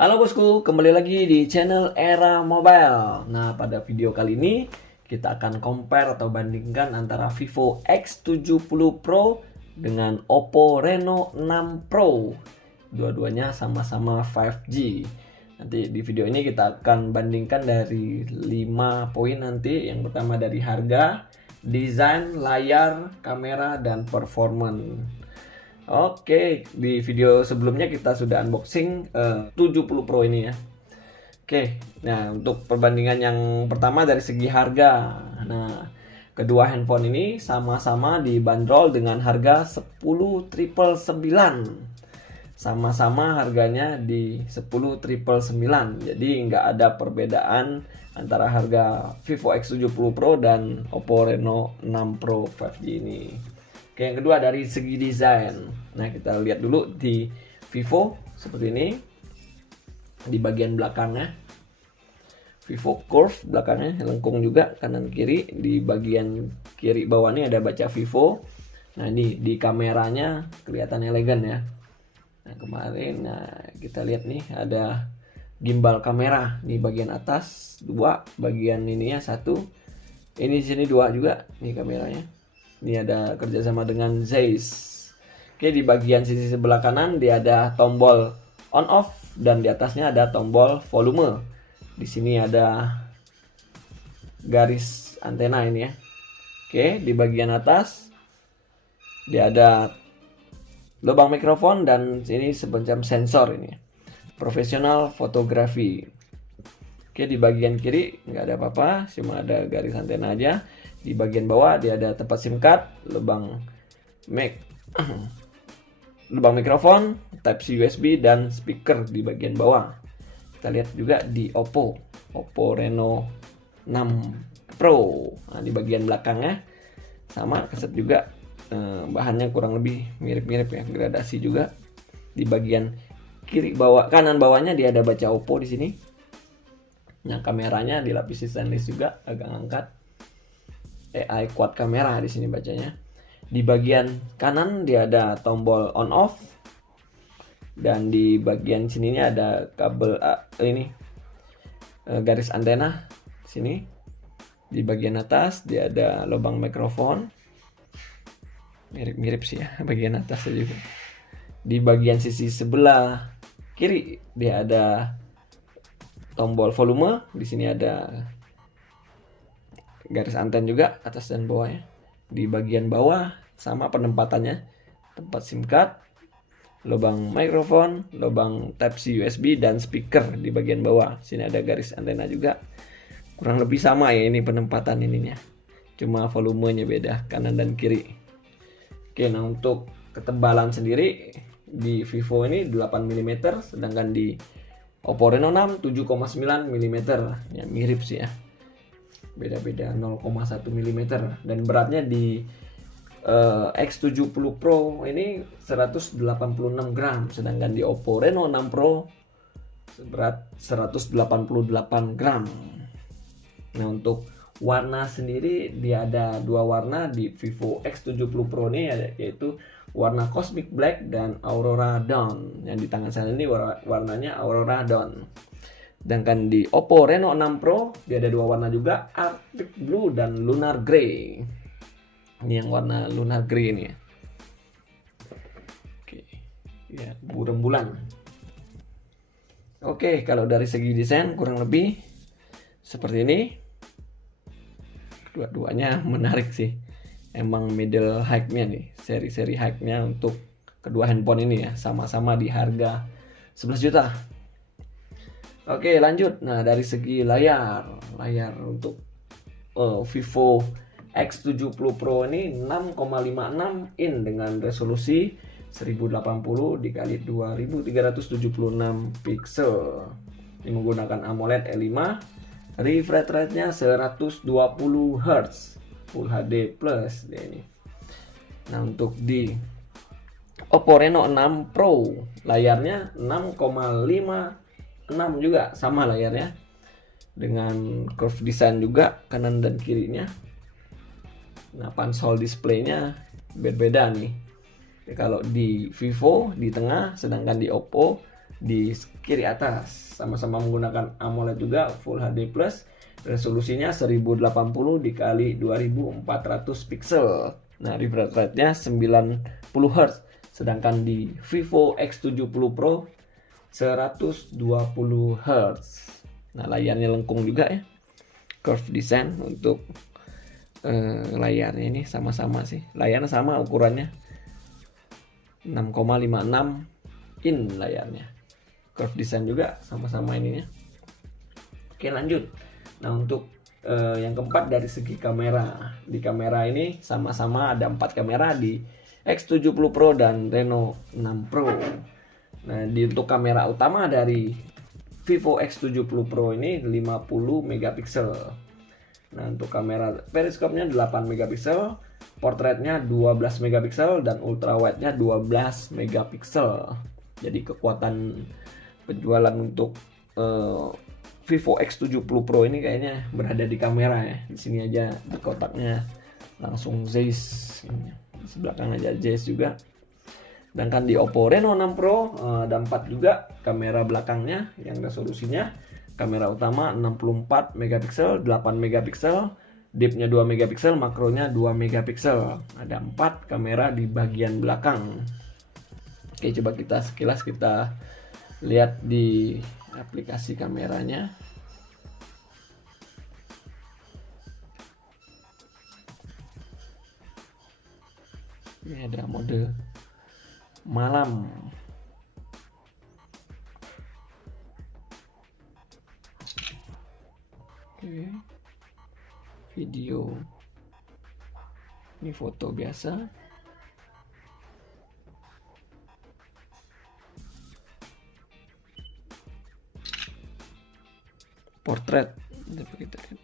Halo bosku, kembali lagi di channel Era Mobile. Nah, pada video kali ini kita akan compare atau bandingkan antara Vivo X70 Pro dengan Oppo Reno 6 Pro. Dua-duanya sama-sama 5G. Nanti di video ini kita akan bandingkan dari 5 poin nanti. Yang pertama dari harga, desain, layar, kamera, dan performance. Oke, di video sebelumnya kita sudah unboxing 70 Pro ini ya. Oke, nah untuk perbandingan yang pertama dari segi harga. Nah, kedua handphone ini sama-sama dibanderol dengan harga 10.999. Sama-sama harganya di 10.999. Jadi nggak ada perbedaan antara harga Vivo X70 Pro dan Oppo Reno 6 Pro 5G ini. Oke, yang kedua dari segi desain. Nah, kita lihat dulu di Vivo seperti ini. Di bagian belakangnya Vivo curve belakangnya lengkung juga kanan kiri. Di bagian kiri bawah ini ada baca Vivo. Nah, ini di kameranya kelihatan elegan ya. Nah, kemarin kita lihat nih ada gimbal kamera di bagian atas 2, bagian ininya 1. Ini di sini 2 juga nih kameranya. Ini ada kerjasama dengan Zeiss. Oke, di bagian sisi sebelah kanan dia ada tombol on off dan di atasnya ada tombol volume. Di sini ada garis antena ini ya. Oke, di bagian atas dia ada lubang mikrofon dan ini semacam sensor ini. Profesional fotografi. Oke, di bagian kiri nggak ada apa-apa, cuma ada garis antena aja. Di bagian bawah dia ada tempat SIM card, lubang mikrofon, Type C USB dan speaker di bagian bawah. Kita lihat juga di Oppo Reno 6 Pro. Nah, di bagian belakangnya sama keset juga, bahannya kurang lebih mirip-mirip ya, gradasi juga. Di bagian kiri bawah, kanan bawahnya dia ada baca Oppo di sini. Nah, kameranya dilapisi stainless juga, agak ngangkat. AI quad kamera di sini bacanya. Di bagian kanan dia ada tombol on off dan di bagian sininya ada kabel garis antena sini. Di bagian atas dia ada lubang mikrofon. Mirip-mirip sih ya bagian atasnya juga. Di bagian sisi sebelah kiri dia ada tombol volume. Di sini ada garis anten juga atas dan bawahnya. Di bagian bawah sama penempatannya, tempat SIM card, lubang mikrofon, lubang Type C USB dan speaker di bagian bawah. Sini ada garis antena juga. Kurang lebih sama ya ini penempatan ininya. Cuma volumenya beda kanan dan kiri. Oke, nah untuk ketebalan sendiri di Vivo ini 8 mm, sedangkan di Oppo Reno 6 7,9 mm. Ya mirip sih ya. Beda-beda 0,1 mm dan beratnya di X70 Pro ini 186 gram, sedangkan di Oppo Reno 6 Pro berat 188 gram. Nah, untuk warna sendiri dia ada 2 warna di Vivo X70 Pro ini, yaitu warna Cosmic Black dan Aurora Dawn. Yang di tangan saya ini warnanya Aurora Dawn. Sedangkan di Oppo Reno 6 Pro dia ada 2 warna juga, Arctic Blue dan Lunar Grey. Ini yang warna Lunar Grey ini ya. Oke, ya rembulan. Oke, kalau dari segi desain kurang lebih seperti ini. Kedua-duanya menarik sih. Emang middle high-nya nih, seri-seri high-nya untuk kedua handphone ini ya, sama-sama di harga 11 juta. Oke, lanjut. Nah, dari segi layar untuk Vivo X70 Pro ini 6,56 in dengan resolusi 1080 dikali 2376 pixel. Ini menggunakan AMOLED E5. Refresh rate-nya 120 Hz Full HD Plus ini. Nah, untuk di Oppo Reno 6 Pro layarnya 6,56 juga, sama layarnya dengan curve design juga kanan dan kirinya. Nah, pansel displaynya berbeda nih. Kalau di Vivo di tengah, sedangkan di Oppo di kiri atas. Sama-sama menggunakan AMOLED juga, Full HD Plus. Resolusinya 1080 dikali 2400 pixel. Nah, refresh rate-nya 90 Hz. Sedangkan di Vivo X70 Pro 120 Hz. Nah, layarnya lengkung juga ya. Curve design untuk layarnya ini sama-sama sih. Layarnya sama ukurannya. 6,56 in layarnya. Curve design juga sama-sama ininya. Oke, lanjut. Nah, untuk yang keempat dari segi kamera. Di kamera ini sama-sama ada 4 kamera di X70 Pro dan Reno 6 Pro. Nah, untuk kamera utama dari Vivo X70 Pro ini 50 megapiksel. Nah, untuk kamera periskopnya 8 megapiksel, portretnya 12 megapiksel dan ultrawide-nya 12 megapiksel. Jadi kekuatan penjualan untuk Vivo X70 Pro ini kayaknya berada di kamera ya. Di sini aja di kotaknya langsung Zeiss. Di sebelah kanan aja Zeiss juga. Sedangkan di Oppo Reno 6 Pro ada 4 juga kamera belakangnya yang resolusinya. Kamera utama 64 megapiksel, 8 megapiksel, depth-nya 2 megapiksel, makronya 2 megapiksel. Ada 4 kamera di bagian belakang. Oke, coba kita sekilas kita lihat di aplikasi kameranya. Ini ada mode malam. Oke. Video. Ini foto biasa. Portrait. Coba kita lihat.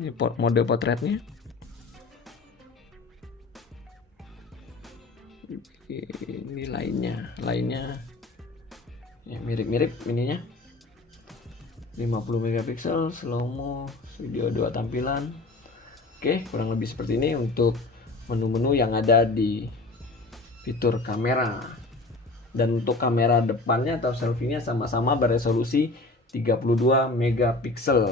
Ini mode potretnya. Ini lainnya ya mirip-mirip ininya. 50 megapiksel, slow mo, video 2 tampilan. Oke, kurang lebih seperti ini untuk menu-menu yang ada di fitur kamera. Dan untuk kamera depannya atau selfie-nya sama-sama beresolusi 32 megapiksel.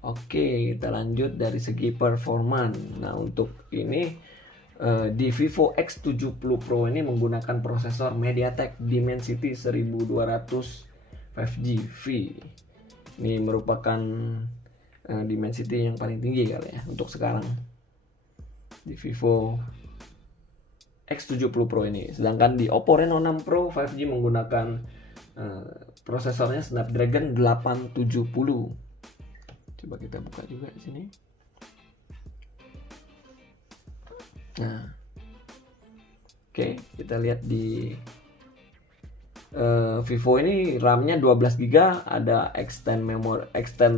Oke, kita lanjut dari segi performa. Nah, untuk ini di Vivo X70 Pro ini menggunakan prosesor MediaTek Dimensity 1200 5G V. Ini merupakan Dimensity yang paling tinggi kali ya untuk sekarang di Vivo X70 Pro ini. Sedangkan di Oppo Reno 6 Pro 5G menggunakan prosesornya Snapdragon 870. Coba kita buka juga di sini. Nah, oke, kita lihat di Vivo ini RAM-nya 12 GB, ada extend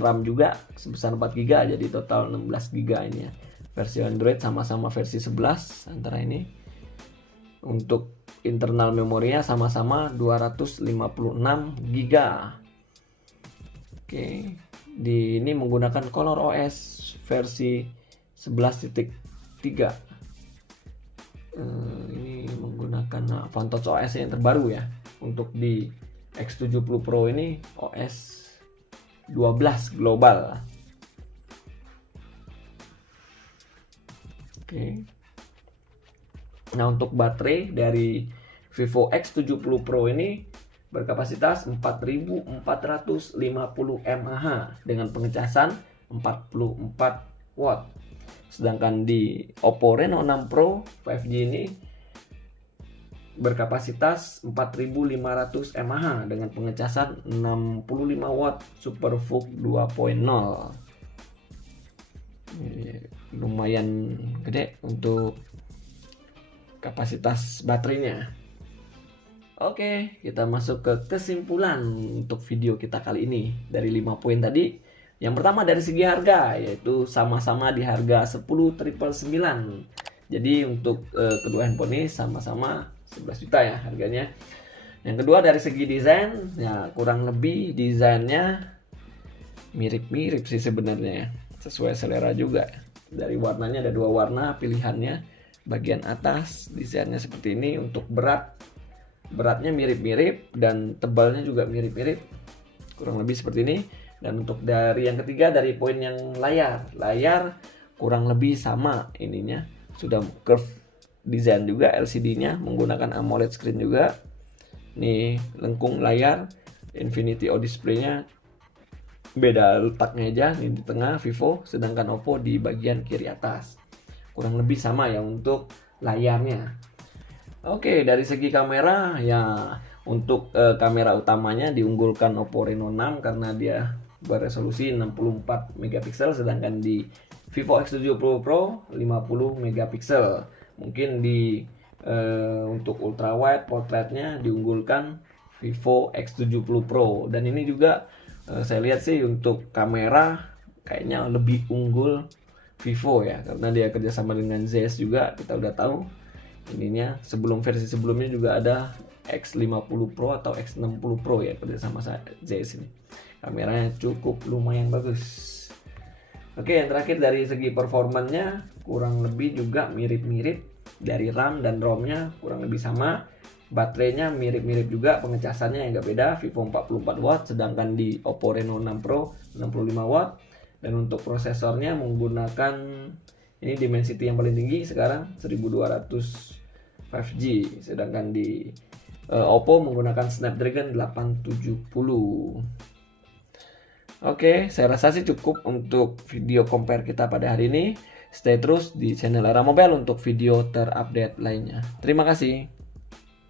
RAM juga sebesar 4 GB, jadi total 16 GB ini ya. Versi Android sama-sama versi 11 antara ini. Untuk internal memorinya sama-sama 256 GB. Oke, di ini menggunakan ColorOS versi 11.3. Ini menggunakan FunTouch OS yang terbaru ya. Untuk di X70 Pro ini OS 12 global. Oke. Nah, untuk baterai dari Vivo X70 Pro ini berkapasitas 4450 mAh dengan pengecasan 44 watt. Sedangkan di Oppo Reno 6 Pro 5G ini berkapasitas 4500 mAh dengan pengecasan 65 watt SuperVOOC 2.0. Lumayan gede untuk kapasitas baterainya. Oke, kita masuk ke kesimpulan untuk video kita kali ini. Dari 5 poin tadi, yang pertama dari segi harga, yaitu sama-sama di harga 10.999. Jadi untuk kedua handphone ini sama-sama 11 juta ya harganya. Yang kedua dari segi desain, ya kurang lebih desainnya mirip-mirip sih sebenarnya, sesuai selera juga. Dari warnanya ada 2 warna pilihannya. Bagian atas desainnya seperti ini. Untuk beratnya mirip-mirip dan tebalnya juga mirip-mirip, kurang lebih seperti ini. Dan untuk dari yang ketiga, dari poin yang layar kurang lebih sama ininya, sudah curve design juga, LCD-nya menggunakan AMOLED screen juga. Nih lengkung layar, Infinity O display-nya beda letaknya aja, ini di tengah Vivo, sedangkan Oppo di bagian kiri atas. Kurang lebih sama ya untuk layarnya. Oke, dari segi kamera ya, untuk kamera utamanya diunggulkan Oppo Reno 6 karena dia beresolusi 64 megapiksel, sedangkan di Vivo X70 Pro 50 megapiksel. Mungkin di untuk ultra wide portraitnya diunggulkan Vivo X70 Pro, dan ini juga saya lihat sih untuk kamera kayaknya lebih unggul Vivo ya, karena dia kerjasama dengan Zeiss juga, kita udah tahu ininya. Versi sebelumnya juga ada X50 Pro atau X60 Pro ya, kerjasama Zeiss ini. Kameranya cukup lumayan bagus. Oke, yang terakhir dari segi performanya kurang lebih juga mirip-mirip. Dari RAM dan ROM-nya kurang lebih sama. Baterainya mirip-mirip juga, pengecasannya yang nggak beda, Vivo 44 watt, sedangkan di Oppo Reno 6 Pro 65 watt. Dan untuk prosesornya menggunakan ini Dimensity yang paling tinggi sekarang 1200 5G, sedangkan di Oppo menggunakan Snapdragon 870. Oke, saya rasa sih cukup untuk video compare kita pada hari ini. Stay terus di channel Era Mobile untuk video terupdate lainnya. Terima kasih.